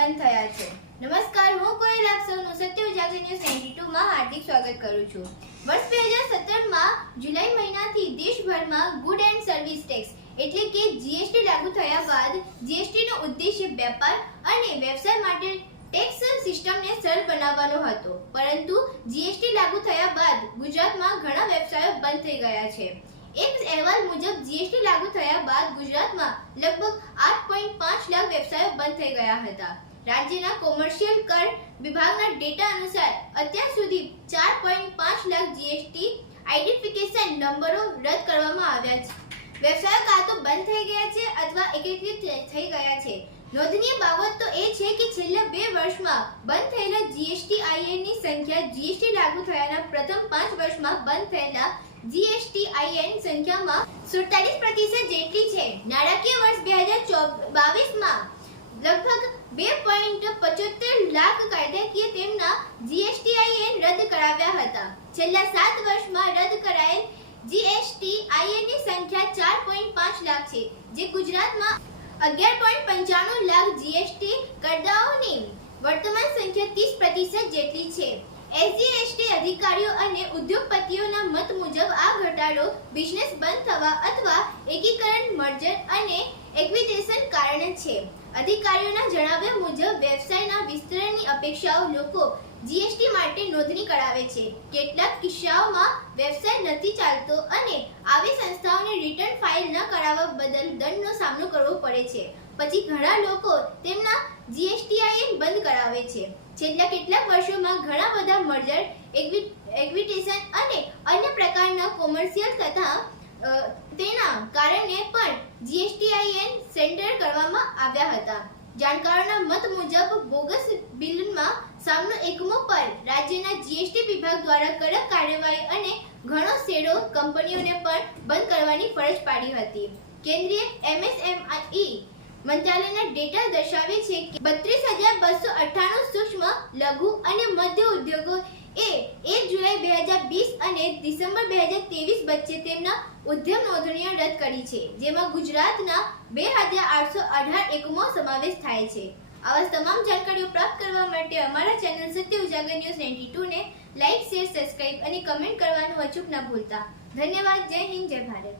બંધ થયા છે। નમસ્કાર, હું કોયલ આપ સૌનું સત્ય ઉજાગર ન્યૂઝ 92 માં હાર્દિક સ્વાગત કરું છું। વર્ષ 2017 માં જુલાઈ મહિનાથી દેશભરમાં ગુડ એન્ડ સર્વિસ ટેક્સ એટલે કે જીએસટી લાગુ થયા બાદ જીએસટી નો ઉદ્દેશ્ય વેપાર અને વ્યવસાય માટે ટેક્સ સિસ્ટમને સરળ બનાવવાનો હતો, પરંતુ જીએસટી લાગુ થયા બાદ ગુજરાતમાં ઘણા વ્યવસાયો બંધ થઈ ગયા છે। એક અહેવાલ મુજબ જીએસટી લાગુ થયા બાદ ગુજરાતમાં લગભગ 8.5 લાખ વ્યવસાયો બંધ થઈ ગયા હતા। રાજ્યના કોમર્શિયલ કર વિભાગના ડેટા અનુસાર અત્યાર સુધી 4.5 લાખ જીએસટી આઈડેન્ટિફિકેશન નંબરો રદ કરવામાં આવ્યા છે। વ્યવસાયો કાં તો બંધ થઈ ગયા છે અથવા એકીકૃત થઈ ગયા છે। નોંધનીય બાબત તો એ છે કે છેલ્લા 2 વર્ષમાં બંધ થયેલા જીએસટીઆઈએન ની સંખ્યા જીએસટી લાગુ થયાના પ્રથમ 5 વર્ષમાં બંધ થયેલા જીએસટીઆઈએન સંખ્યામાં 47% જેટલી છે। નાણાકીય વર્ષ 2022 માં લગભગ 2.75 લાખ કાયદાકીય તેમના જીએસટીઆઈએન રદ કરાવ્યા હતા। છેલ્લા 7 વર્ષમાં રદ કરાયેલ જીએસટીઆઈએન ની સંખ્યા 4.5 લાખ છે, જે ગુજરાતમાં 11.95 લાખ જીએસટી કરદાતાઓની વર્તમાન સંખ્યા 30% જેટલી છે। એસજીએસટી અધિકારીઓ અને ઉદ્યોગપતિઓના મત મુજબ આ ઘટાડો બિઝનેસ બંધ થવા અથવા એકીકરણ, મર્જર અને એક્વિઝિશન કારણે છે। અધિકારીઓના જણાવ્યા મુજબ વ્યવસાયના વિસ્તરણની અપેક્ષાઓ લોકો જીએસટી માટે નોંધણી કરાવે છે। કેટલાક કિસ્સાઓમાં વ્યવસાય નથી ચાલતો અને આવી સંસ્થાઓને રિટર્ન ફાઇલ ન કરાવવા બદલ દંડનો સામનો કરવો પડે છે। પછી ઘણા લોકો તેમના જીએસટીઆઈએન બંધ કરાવે છે। છેલ્લા કેટલાક વર્ષોમાં ઘણા બધા મર્જર, એક્વિઝિશન અને અન્ય પ્રકારના કોમર્શિયલ તથા તેના કારણે પણ જીએસટીઆઈએન સેન્ટર કરવામાં આવ્યા હતા। જાણકારોના મત મુજબ બોગસ બિલમાં સામનો એકમો પર રાજ્યના જીએસટી વિભાગ દ્વારા કડક કાર્યવાહી અને ઘણો શેડો કંપનીઓને પણ બંધ કરવાની ફરજ પાડી હતી। કેન્દ્રીય એમએસએમઈ મંત્રાલયના ડેટા દર્શાવે છે કે 32,298 સૂક્ષ્મ, લઘુ અને મધ્ય ઉદ્યોગો એ 1 જુલાઈ 2020 અને ડિસેમ્બર 2023 વચ્ચે તેમના ઉદ્યમ નોંધણીઓ રદ કરી છે, જેમાં ગુજરાતના 2,818 એકમો સમાવેશ થાય છે। આવા તમામ જાણકારીઓ પ્રાપ્ત કરવા માટે અમારા ચેનલ સત્ય ઉજાગર ન્યૂઝ 92 ને લાઈક, શેર, સબસ્ક્રાઇબ અને કમેન્ટ કરવાનું અચૂક ન ભૂલતા। ધન્યવાદ। જય હિન્દ, જય ભારત।